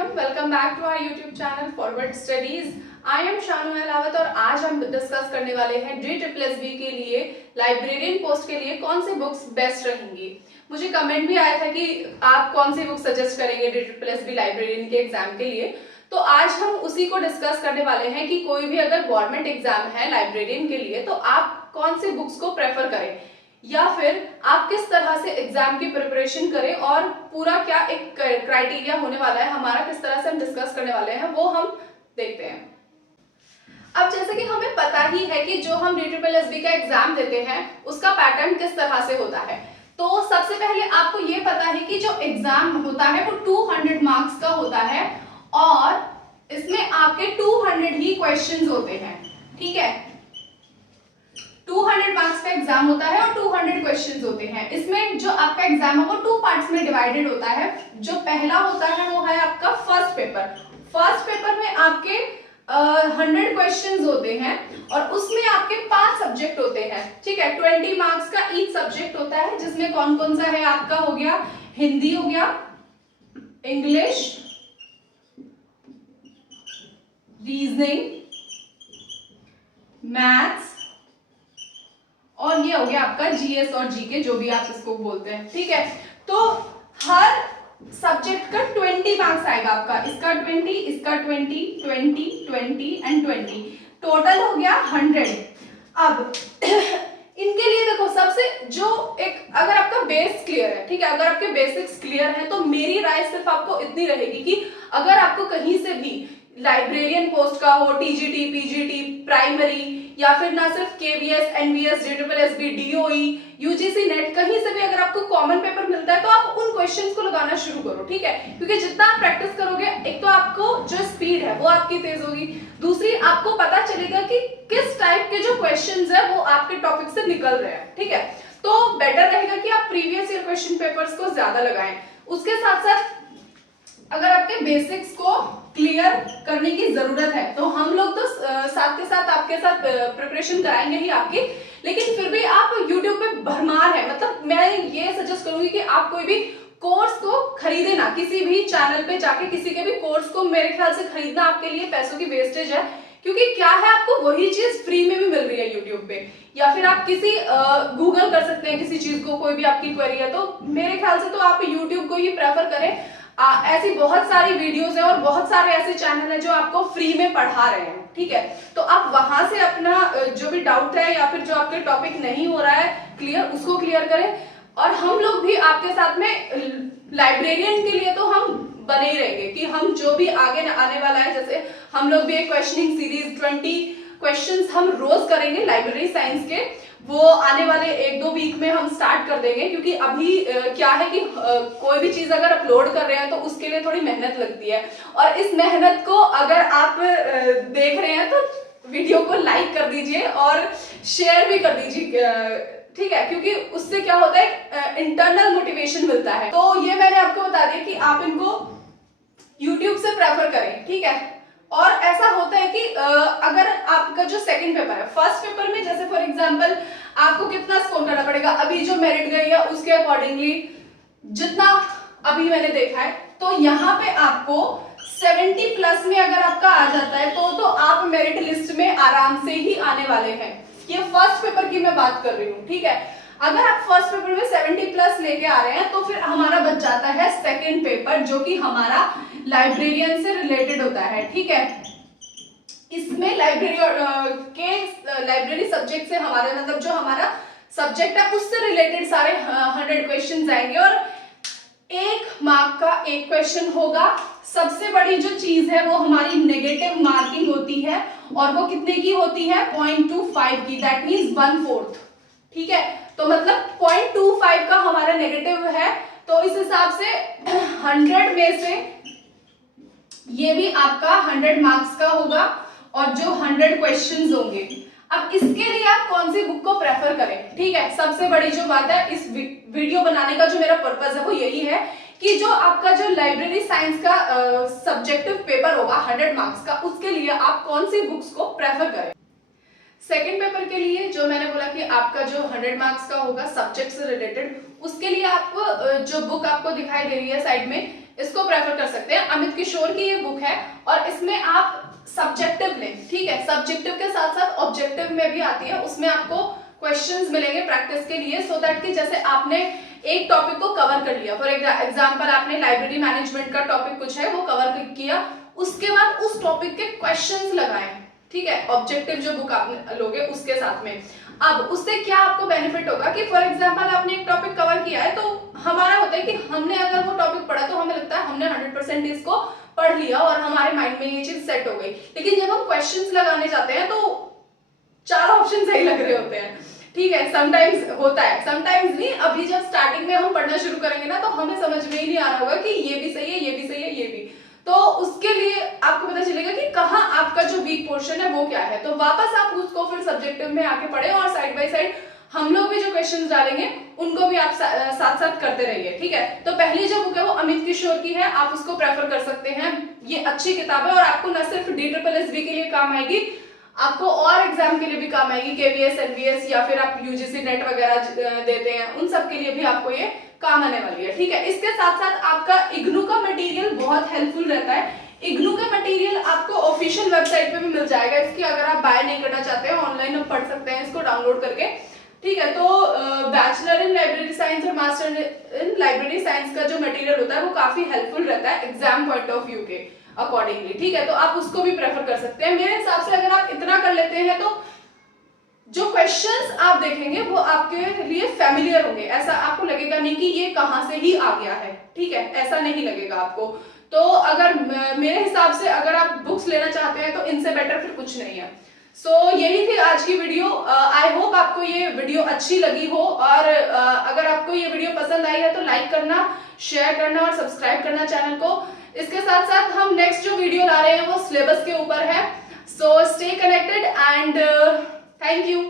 everyone, welcome back to our YouTube channel Forward Studies. I am Shanu Ahlawat और आज हम discuss करने वाले हैं DSSB के लिए लाइब्रेरियन पोस्ट के लिए कौन सी बुक्स बेस्ट रहेंगी। मुझे कमेंट भी आया था कि आप कौन सी बुक सजेस्ट करेंगे DSSB लाइब्रेरियन के एग्जाम के लिए, तो आज हम उसी को डिस्कस करने वाले हैं कि कोई भी अगर गवर्नमेंट एग्जाम है लाइब्रेरियन के लिए तो आप कौन सी बुक्स को प्रेफर करें या फिर आप किस तरह से एग्जाम की प्रिपरेशन करें और पूरा क्या एक क्राइटेरिया होने वाला है हमारा, किस तरह से हम डिस्कस करने वाले हैं वो हम देखते हैं। अब जैसे कि हमें पता ही है कि जो हम DSSB का एग्जाम देते हैं उसका पैटर्न किस तरह से होता है, तो सबसे पहले आपको ये पता है कि जो एग्जाम होता है वो 200 मार्क्स का होता है और इसमें आपके 200 ही क्वेश्चंस होते हैं। ठीक है, 200 मार्क्स का एग्जाम होता है और 200 क्वेश्चंस होते हैं। इसमें जो आपका एग्जाम है वो 2 पार्ट्स में डिवाइडेड होता है। जो पहला होता है वो है आपका फर्स्ट पेपर। फर्स्ट पेपर में आपके 100 क्वेश्चंस होते हैं और उसमें आपके 5 सब्जेक्ट होते हैं। ठीक है, 20 मार्क्स का ईच सब्जेक्ट होता है, जिसमें कौन कौन सा है आपका, हो गया हिंदी, हो गया इंग्लिश, रीजनिंग, मैथ्स और ये हो गया आपका जीएस और जीके, जो भी आप इसको बोलते हैं। ठीक है, तो हर सब्जेक्ट का 20 मार्क्स आएगा आपका, इसका 20, इसका 20, 20, 20 एंड 20, टोटल हो गया 100। अब इनके लिए देखो, सबसे जो एक, अगर आपका बेस क्लियर है, ठीक है, अगर आपके बेसिक्स क्लियर है तो मेरी राय सिर्फ आपको इतनी रहेगी कि अगर आपको कहीं से भी लाइब्रेरियन पोस्ट का हो, टीजीटी, पीजीटी, प्राइमरी या फिर ना सिर्फ KVS, NVS, DSSB, DOE, UGC NET, कहीं से भी अगर आपको कॉमन पेपर मिलता है तो आप उन क्वेश्चंस को लगाना शुरू करो। ठीक है, क्योंकि जितना आप प्रैक्टिस करोगे, एक तो आपको जो स्पीड है वो आपकी तेज होगी, दूसरी आपको पता चलेगा कि किस टाइप के जो क्वेश्चंस है वो आपके टॉपिक से निकल रहे हैं। ठीक है, तो बेटर रहेगा कि आप प्रीवियस ईयर क्वेश्चन पेपर्स को ज्यादा लगाएं। उसके साथ साथ अगर आपके बेसिक्स को क्लियर करने की जरूरत है तो हम लोग तो साथ के साथ आपके साथ प्रिपरेशन कराएंगे ही आपकी, लेकिन फिर भी आप YouTube पे भरमार है, मतलब मैं ये सजेस्ट करूंगी कि आप कोई भी कोर्स को खरीदे ना, किसी भी चैनल पे जाके किसी के भी कोर्स को मेरे ख्याल से खरीदना आपके लिए पैसों की वेस्टेज है, क्योंकि क्या है, आपको वही चीज फ्री में भी मिल रही है YouTube पे, या फिर आप किसी गूगल कर सकते हैं किसी चीज को, कोई भी आपकी क्वेरी है, तो मेरे ख्याल से तो आप YouTube को ही प्रेफर करें। ऐसी बहुत सारी वीडियोस हैं और बहुत सारे ऐसे चैनल हैं जो आपको फ्री में पढ़ा रहे हैं। ठीक है, तो आप वहां से अपना जो भी डाउट है या फिर जो आपके टॉपिक नहीं हो रहा है क्लियर, उसको क्लियर करें। और हम लोग भी आपके साथ में लाइब्रेरियन के लिए तो हम बने ही रहेंगे कि हम जो भी आगे आने वाला है, जैसे हम लोग भी एक क्वेश्चनिंग सीरीज 20 क्वेश्चंस हम रोज करेंगे लाइब्रेरी साइंस के, वो आने वाले 1-2 वीक में हम स्टार्ट कर देंगे, क्योंकि अभी क्या है कि कोई भी चीज अगर अपलोड कर रहे हैं तो उसके लिए थोड़ी मेहनत लगती है, और इस मेहनत को अगर आप देख रहे हैं तो वीडियो को लाइक कर दीजिए और शेयर भी कर दीजिए। ठीक है, क्योंकि उससे क्या होता है, इंटरनल मोटिवेशन मिलता है। तो ये मैंने आपको बता दिया कि आप इनको यूट्यूब से प्रेफर करें। ठीक है, और ऐसा होता है कि अगर आपका जो सेकंड पेपर है, फर्स्ट पेपर में जैसे फॉर एग्जांपल आपको कितना स्कोर करना पड़ेगा, अभी जो मेरिट गई है उसके अकॉर्डिंगली जितना अभी मैंने देखा है, तो यहाँ पे आपको 70 प्लस में अगर आपका आ जाता है तो आप मेरिट लिस्ट में आराम से ही आने वाले हैं। ये फर्स्ट पेपर की मैं बात कर रही हूँ। ठीक है, अगर आप फर्स्ट पेपर में 70 प्लस लेके आ रहे हैं तो फिर हमारा बच जाता है सेकंड पेपर, जो कि हमारा लाइब्रेरियन से रिलेटेड होता है। ठीक है, इसमें लाइब्रेरी सब्जेक्ट से हमारे, मतलब जो हमारा सब्जेक्ट है उससे रिलेटेड सारे 100 क्वेश्चंस आएंगे और 1 मार्क का 1 क्वेश्चन होगा। सबसे बड़ी जो चीज है वो हमारी नेगेटिव मार्किंग होती है, और वो कितने की होती है, 0.25 की, दैट मीन्स 1/4। ठीक है, तो मतलब 0.25 का हमारा नेगेटिव है, तो इस हिसाब से 100 में से ये भी आपका 100 मार्क्स का होगा और जो 100 क्वेश्चंस होंगे। अब इसके लिए आप कौन सी बुक को प्रेफर करें। ठीक है, सबसे बड़ी जो बात है, इस वीडियो बनाने का जो मेरा पर्पस है वो यही है कि जो आपका जो लाइब्रेरी साइंस का सब्जेक्टिव पेपर होगा 100 मार्क्स का, उसके लिए आप कौन सी बुक्स को प्रेफर करें। सेकेंड पेपर के लिए जो मैंने बोला कि आपका जो 100 मार्क्स का होगा सब्जेक्ट से रिलेटेड, उसके लिए आप जो बुक आपको दिखाई दे रही है साइड में, इसको प्रेफर कर सकते हैं। अमित किशोर की ये बुक है और इसमें आप सब्जेक्टिव लें, ठीक है, सब्जेक्टिव के साथ साथ ऑब्जेक्टिव में भी आती है, उसमें आपको क्वेश्चंस मिलेंगे प्रैक्टिस के लिए, सो दैट कि जैसे आपने एक टॉपिक को कवर कर लिया, फॉर एग्जांपल आपने लाइब्रेरी मैनेजमेंट का टॉपिक कुछ है वो कवर किया, उसके बाद उस टॉपिक के क्वेश्चंस लगाएं, ठीक है, ऑब्जेक्टिव जो बुक आप लोगे उसके साथ में। अब उससे क्या आपको बेनिफिट होगा कि फॉर एग्जांपल आपने एक टॉपिक कवर किया है, तो हमारा होता है कि हमने अगर वो टॉपिक पढ़ा तो हमें लगता है हमने 100% इसको पढ़ लिया और हमारे माइंड में ये चीज सेट हो गई, लेकिन जब हम क्वेश्चंस लगाने जाते हैं तो 4 ऑप्शन सही लग रहे होते हैं, ठीक है, समटाइम्स होता है, समटाइम्स नहीं। अभी जब स्टार्टिंग में हम पढ़ना शुरू करेंगे ना तो हमें समझ में ही नहीं आ रहा होगा कि ये भी सही है, ये भी सही है, ये भी, तो उसके लिए आपको पता चलेगा कि कहाँ आपका जो वीक पोर्शन है वो क्या है, तो वापस आप उसको फिर सब्जेक्टिव में आके पढ़े और साइड बाय साइड हम लोग भी जो क्वेश्चंस डालेंगे उनको भी आप साथ साथ करते रहिए, ठीक है। तो पहली जो बुक है वो अमित किशोर की है, आप उसको प्रेफर कर सकते हैं, ये अच्छी किताब है और आपको न सिर्फ DSSB के लिए काम आएगी, आपको और एग्जाम के लिए भी काम आएगी, KVS, NVS या फिर आप UGC नेट वगैरह देते हैं उन सब के लिए भी आपको ये काम आने वाली है, ठीक है। इसके साथ साथ आपका इग्नू का मटेरियल बहुत हेल्पफुल रहता है, इग्नू का मटेरियल आपको ऑफिशियल वेबसाइट पे भी मिल जाएगा, इसकी अगर आप बाय नहीं करना चाहते हैं ऑनलाइन आप पढ़ सकते हैं इसको डाउनलोड करके, ठीक है। तो बैचलर इन लाइब्रेरी साइंस और मास्टर इन लाइब्रेरी साइंस का जो मटेरियल होता है वो काफी हेल्पफुल रहता है एग्जाम पॉइंट ऑफ व्यू के अकॉर्डिंगली, ठीक है, तो आप उसको भी प्रेफर कर सकते हैं। मेरे हिसाब से अगर आप इतना कर लेते हैं तो जो क्वेश्चंस आप देखेंगे वो आपके लिए फैमिलियर होंगे, ऐसा आपको लगेगा नहीं कि ये कहां से ही आ गया है, ठीक है, ऐसा नहीं लगेगा आपको। तो अगर मेरे हिसाब से अगर आप बुक्स लेना चाहते हैं तो इनसे बेटर फिर कुछ नहीं है। सो यही थी आज की वीडियो। आई होप आपको ये वीडियो अच्छी लगी हो और अगर आपको ये वीडियो पसंद आई है तो लाइक करना, शेयर करना और सब्सक्राइब करना चैनल को। इसके साथ साथ हम नेक्स्ट जो वीडियो ला रहे हैं वो सिलेबस के ऊपर है, so stay connected and thank you.